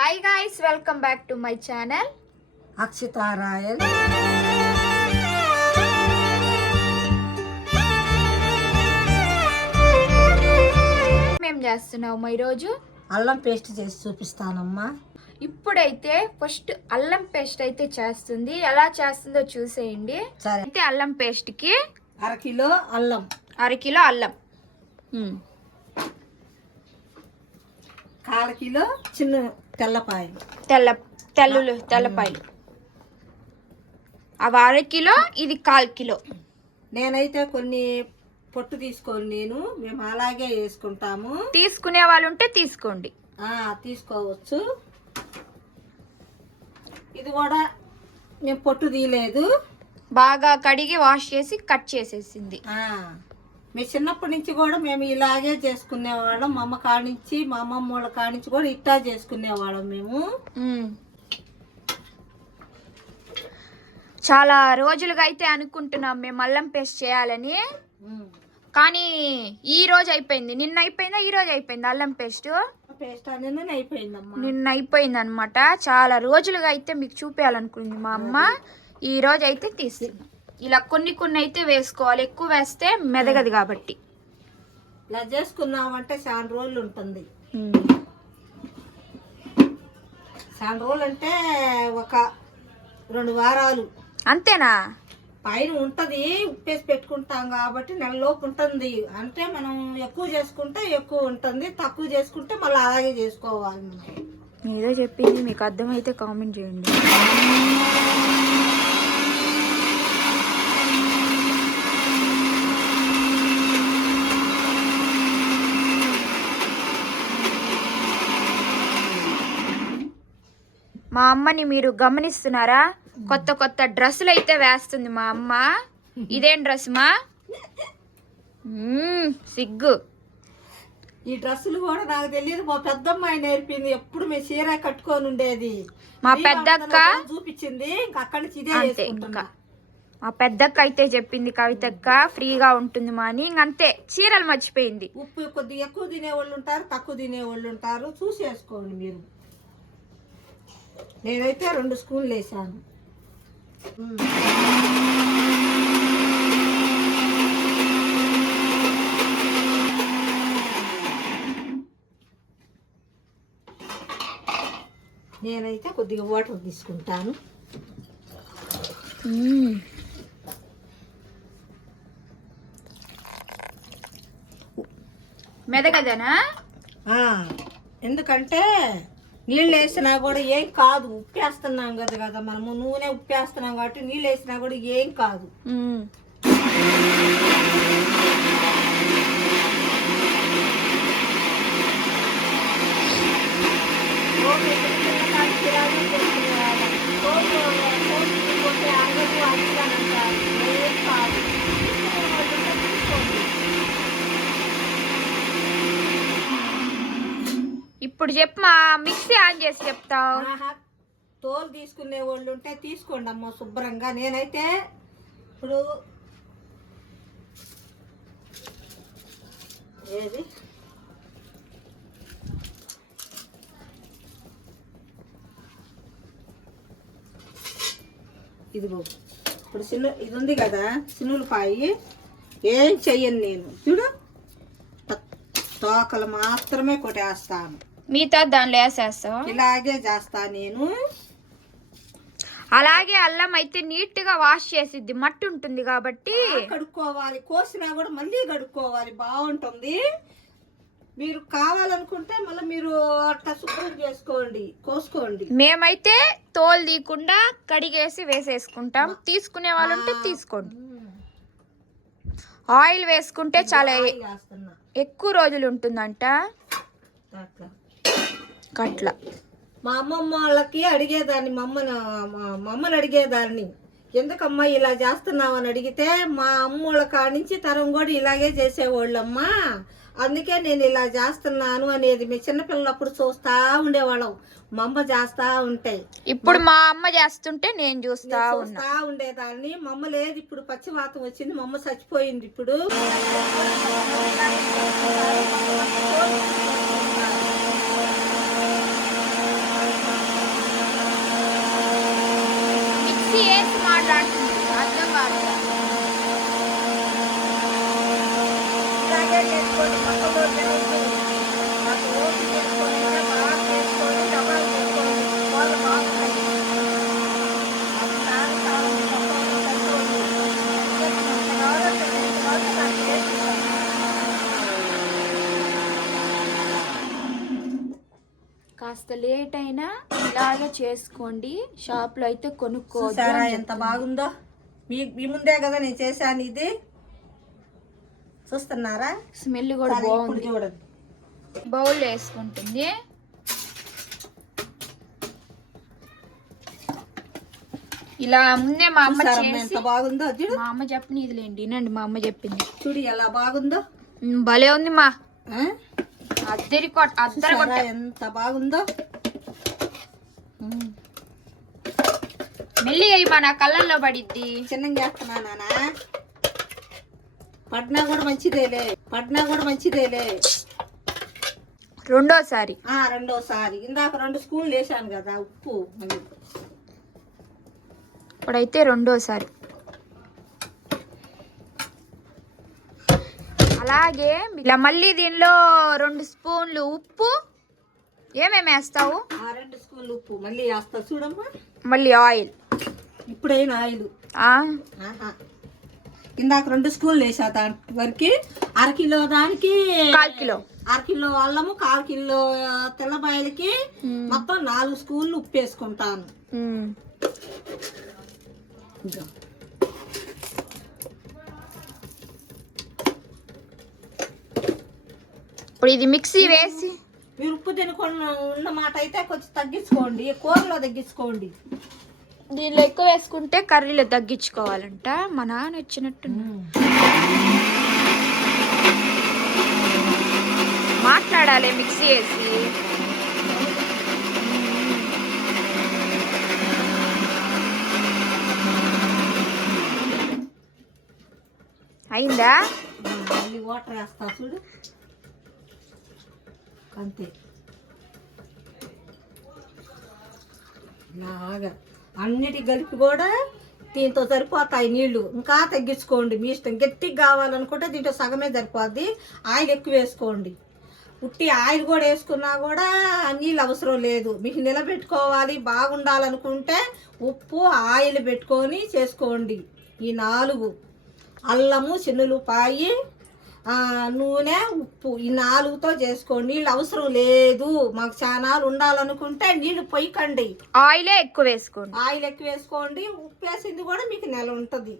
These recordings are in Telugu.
Hi guys welcome back to my channel Akshita Royal మేము చేస్తున్నాము ఈరోజు? అల్లం పేస్ట్ చేసి చూపిస్తానమ్మా. ఇప్పుడైతే ఫస్ట్ అల్లం పేస్ట్ అయితే చేస్తుంది. ఎలా చేస్తుందో చూసేయండి. సరే. అయితే అల్లం పేస్ట్కి అరకిలో అల్లం. అరకిలో అల్లం. కాల కిలో చిన్న తెల్లపాయలు. తెల్ల తెల్లులు తెల్లపాయలు. అవి అరకిలో ఇది కాల్ కిలో. నేనైతే కొన్ని పొట్టు తీసుకొని నేను మేము అలాగే వేసుకుంటాము. తీసుకునే వాళ్ళు ఉంటే తీసుకోండి. తీసుకోవచ్చు. ఇది కూడా మేము పొట్టు తీయలేదు. బాగా కడిగి వాష్ చేసి కట్ చేసేసింది. మీ చిన్నప్పటి నుంచి కూడా మేము ఇలాగే చేసుకునేవాళ్ళం మా అమ్మ కానించి మా అమ్మమ్మ వాళ్ళ కానించి కూడా ఇట్టా చేసుకునేవాళ్ళం మేము. చాలా రోజులుగా అయితే అనుకుంటున్నాం మేము అల్లం పేస్ట్ చేయాలని. కానీ ఈ రోజు అయిపోయింది. నిన్న అయిపోయిందా? ఈ రోజు అయిపోయింది అల్లం పేస్ట్? పేస్ట్ అనేది అయిపోయిందమ్మా. నిన్న అయిపోయింది అనమాట చాలా రోజులుగా అయితే మీకు చూపించాలనుకుంది మా అమ్మ. ఈ రోజు అయితే తీస్తుంది ఇలా కొన్ని కొన్ని అయితే వేసుకోవాలి. ఎక్కువ వేస్తే మెదగదు కాబట్టి. ఇలా చేసుకున్నామంటే చాలా రోజులు ఉంటుంది. చాలా రోజులు అంటే ఒక రెండు వారాలు. అంతేనా? పైన ఉంటది ఉప్పేసి పెట్టుకుంటాం కాబట్టి నెలలోపు ఉంటుంది. అంటే మనం ఎక్కువ చేసుకుంటే ఎక్కువ ఉంటుంది తక్కువ చేసుకుంటే మళ్ళీ అలాగే చేసుకోవాలి. ఏదో చెప్పింది మీకు అర్థమైతే కామెంట్ చేయండి. మా అమ్మని మీరు గమనిస్తున్నారా? కొత్త కొత్త డ్రెస్సులు అయితే వేస్తుంది మా అమ్మ. ఇదేం డ్రెస్ మా సిగ్గు. ఈ డ్రెస్సులు కూడా నాకు తెలియదు. మా పెద్దమ్మాయి నేర్పింది. ఎప్పుడు మేము చీర కట్టుకొని ఉండేది. మా పెద్దక్క చూపించింది. ఇంకా అక్కడి నుంచి ఇదే అంతే. ఇంకా. మా పెద్దక్క అయితే చెప్పింది కవితక్క ఫ్రీగా ఉంటుంది మా అని. ఇంక అంతే చీరలు మర్చిపోయింది. ఉప్పు కొద్దిగా ఎక్కువ తినేవాళ్ళు ఉంటారు తక్కువ తినేవాళ్ళు ఉంటారు. చూసి వేసుకోండి మీరు. నేనైతే రెండు స్పూన్లు వేసాను. నేనైతే కొద్దిగా వాటర్ తీసుకుంటాను. మెదగదనా ఎందుకంటే నీళ్ళు వేసినా కూడా ఏం కాదు. ఉప్పేస్తున్నాం కదా కదా మనము. నూనె ఉప్పేస్తున్నాం కాబట్టి నీళ్ళు వేసినా కూడా ఏం కాదు. ఇప్పుడు చెప్పమా మిక్సీ ఆన్ చేసి చెప్తావు. తోలు తీసుకునే వాళ్ళు ఉంటే తీసుకోండి అమ్మ శుభ్రంగా. నేనైతే ఇప్పుడు ఏది? ఇదిగో ఇప్పుడు చిన్న ఇది ఉంది కదా చిన్నులపాయి ఏం చెయ్యను నేను? చూడు తోకలు మాత్రమే కొట్టేస్తాను. మిగతా దానిలో వేసేస్తావు ఇలాగే చేస్తా నేను. అలాగే అల్లం అయితే నీట్గా వాష్ చేసిద్ది. మట్టి ఉంటుంది కాబట్టి. కడుక్కోవాలి. కోసినా కూడా మళ్ళీ కడుక్కోవాలి. బాగుంటుంది. మీరు కావాలనుకుంటే మళ్ళీ మీరు అట్లా శుభ్రం చేసుకోండి. కోసుకోండి. మేమైతే తోలు తీయకుండా కడిగేసి వేసేసుకుంటాం. తీసుకునే వాళ్ళు ఉంటే తీసుకోండి. ఆయిల్ వేసుకుంటే చాలా ఎక్కువ రోజులు ఉంటుందంట. అట్లా. మా అమ్మమ్మ వాళ్ళకి అడిగేదాన్ని మా అమ్మని మా మా అమ్మని అడిగేదాన్ని. ఎందుకమ్మా ఇలా చేస్తున్నావని అడిగితే మా అమ్మ వాళ్ళ కాడి నుంచి తరం కూడా ఇలాగే చేసేవాళ్ళమ్మా. అందుకే నేను ఇలా చేస్తున్నాను అనేది మీ చిన్నపిల్లలప్పుడు చూస్తా ఉండేవాళ్ళం. మా అమ్మ చేస్తా ఉంటాయి ఇప్పుడు మా అమ్మ చేస్తుంటే నేను చూస్తా చూస్తా ఉండేదాన్ని. మా అమ్మ లేదు ఇప్పుడు పచ్చివాతం వచ్చింది. మా అమ్మ చచ్చిపోయింది ఇప్పుడు. వేసి మాట్లాడుతుంది. అర్థం కాదు చేసుకోండి మొక్కలో తినొద్దు నాకు ఓపిక చేసుకొని బాగా చేసుకొని డబ్బాలు చేసుకోండి వాళ్ళు బాగున్నాయి నాకు నాన్న కావాలి, మొక్కలు సరిపోదు. ఎంత కావాలో తెలియని వాళ్ళు నాకు చేసి ఇవ్వండి. కాస్త లేట్ అయినా ఇలాగే చేసుకోండి. షాప్లో అయితే అని ఎంత. బాగుందో? మీ మీ ముందే కదా నేను చేశాను ఇది. చూస్తున్నారా? స్మెల్ కూడా బాగుంది. బౌల్ వేసుకుంటుంది. ఇలా ముందే మా అమ్మ ఎంత బాగుందో చూడు. మా అమ్మ చెప్పిన ఇదిలేండి వినండి మా అమ్మ చెప్పింది. చూడు ఎలా బాగుందో. భలే ఉంది మా? అద్దరి అద్దరు ఎంత బాగుందో? మెల్లి మా నా కళ్ళల్లో పడిద్ది. చిన్నగా చేస్తున్నా నాన్న పట్నా కూడా మంచిదేలే. పట్నా కూడా మంచిదేలే. రెండోసారి. ఆ రెండోసారి. ఇందాక రెండు స్కూల్ వేసాను కదా ఉప్పు. ఇప్పుడైతే రెండోసారి. అలాగే ఇలా మళ్ళీ దీనిలో రెండు స్పూన్లు ఉప్పు. ఏమేమి వేస్తావు? ఆ రెండు స్కూల్ ఉప్పు. మళ్ళీ వేస్తా. చూడమ్మా. మళ్ళీ ఆయిల్. ఇప్పుడైనా ఆయిల్. ఇందాక రెండు స్కూల్ వేసా దాని వరకు. అరకిలో దానికి కాల్ కిలో. అరకిలో అల్లము కాల్ కిలో తెల్లబాయలకి మొత్తం నాలుగు స్కూళ్ళు ఉప్పు వేసుకుంటాను ఉమ్. ఇదిగో. ఇప్పుడు ఇది మిక్సీ వేసి మీరు ఉప్పు తినకుండా ఉన్న మాట అయితే కొంచెం తగ్గించుకోండి. కూరలో తగ్గించుకోండి. దీనిలో ఎక్కువ వేసుకుంటే కర్రీలో తగ్గించుకోవాలంట. మా నాన్న వచ్చినట్టు మాట్లాడాలి మిక్సీ వేసి. అయిందా? మళ్ళీ వాటర్ వేస్తా చూడు. అంతే. బాగా అన్నిటి కలిపి కూడా దీంతో సరిపోతాయి నీళ్ళు. ఇంకా తగ్గించుకోండి. మీ ఇష్టం. గట్టిగా కావాలనుకుంటే దీంట్లో సగమే సరిపోద్ది. ఆయిల్ ఎక్కువ వేసుకోండి. ఉట్టి ఆయిల్ కూడా వేసుకున్నా కూడా నీళ్ళు అవసరం లేదు. మీకు నిలబెట్టుకోవాలి. బాగుండాలనుకుంటే ఉప్పు ఆయిల్ పెట్టుకొని చేసుకోండి. ఈ నాలుగు. అల్లము చిన్నులుపాయి పాయి నూనె ఉప్పు ఈ నాలుగుతో చేసుకోండి. నీళ్ళు అవసరం లేదు. మాకు చాలా ఉండాలనుకుంటే నీళ్ళు పొయ్యకండి. ఆయిలే ఎక్కువ వేసుకోండి. ఆయిల్ ఎక్కువ వేసుకోండి. ఉప్పు వేసింది కూడా మీకు నెల ఉంటుంది.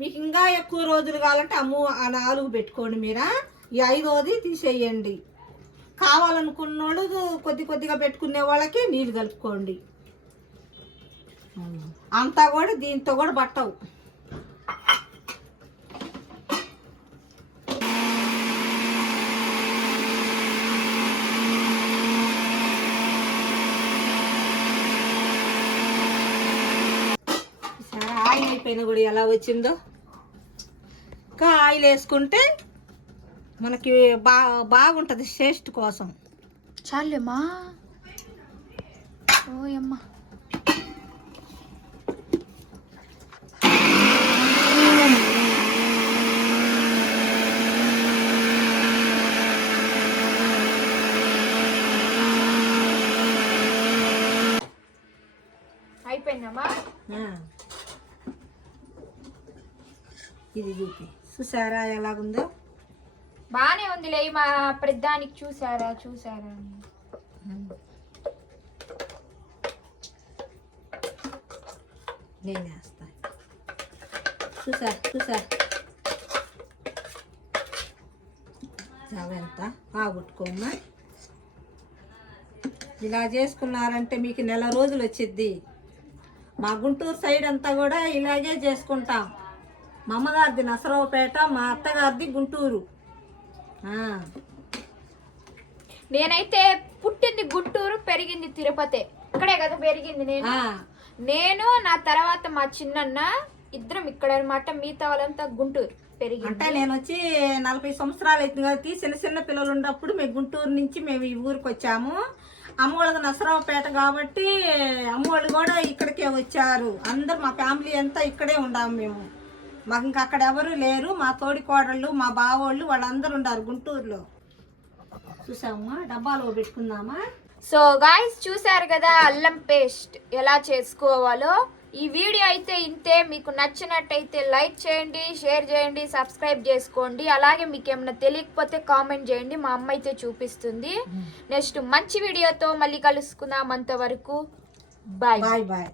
మీకు ఇంకా ఎక్కువ రోజులు కావాలంటే అమ్ము ఆ నాలుగు పెట్టుకోండి మీరా. ఈ ఐదోది తీసేయండి. కావాలనుకున్న వాళ్ళు కొద్ది కొద్దిగా పెట్టుకునే వాళ్ళకి నీళ్ళు కలుపుకోండి. అంతా కూడా దీంతో కూడా పట్టవు సరే ఆయిల్ పైన కూడా ఎలా వచ్చిందో. ఇంకా ఆయిల్ వేసుకుంటే మనకి బా బాగుంటుంది టేస్ట్ కోసం. చాలేమ్మా ఓయమ్మా అయిపోయిందమ్మా ఆ. ఇది చూపి. చూసారా ఎలాగుందో? బానే ఉందిలే మా పెద్దానికి చూసారా చూసారా. నేను వేస్తా. చూసా చూసా. ఎంత బాగొట్టుకోమ్మా ఇలా చేసుకున్నారంటే మీకు నెల రోజులు వచ్చిద్ది. మా గుంటూరు సైడ్ అంతా కూడా ఇలాగే చేసుకుంటాం. మా అమ్మగారిది నసరావుపేట మా అత్తగారిది గుంటూరు. నేనైతే పుట్టింది గుంటూరు పెరిగింది తిరుపతి. ఇక్కడే కదా పెరిగింది నేను. నేను నా తర్వాత మా చిన్నన్న ఇద్దరం ఇక్కడ అనమాట మిగతా వాళ్ళంతా గుంటూరు పెరిగింది. అంటే నేను వచ్చి నలభై సంవత్సరాలు అవుతుంది కాబట్టి చిన్న చిన్న పిల్లలు ఉన్నప్పుడు మేము గుంటూరు నుంచి మేము ఈ ఊరికి వచ్చాము. అమ్మోళ్ళది నసరావుపేట కాబట్టి అమ్మోళ్ళు కూడా ఇక్కడికే వచ్చారు. అందరు మా ఫ్యామిలీ అంతా ఇక్కడే ఉండాము మేము. మాకు ఇంకా అక్కడ ఎవరు లేరు. మా తోడి కోడళ్ళు మా బావోళ్ళు వాళ్ళందరూ ఉన్నారు గుంటూరులో. చూసామమ్మా డబ్బాలో పెట్టుకుందామా? సో గాయస్ చూసారు కదా అల్లం పేస్ట్ ఎలా చేసుకోవాలో? ఈ వీడియో అయితే ఇంతే. మీకు నచ్చినట్టయితే లైక్ చేయండి షేర్ చేయండి సబ్స్క్రైబ్ చేసుకోండి. అలాగే మీకు ఏమైనా తెలియకపోతే కామెంట్ చేయండి. మా అమ్మ అయితే చూపిస్తుంది. నెక్స్ట్ మంచి వీడియోతో మళ్ళీ కలుసుకుందాం అంతవరకు. Bye bye bye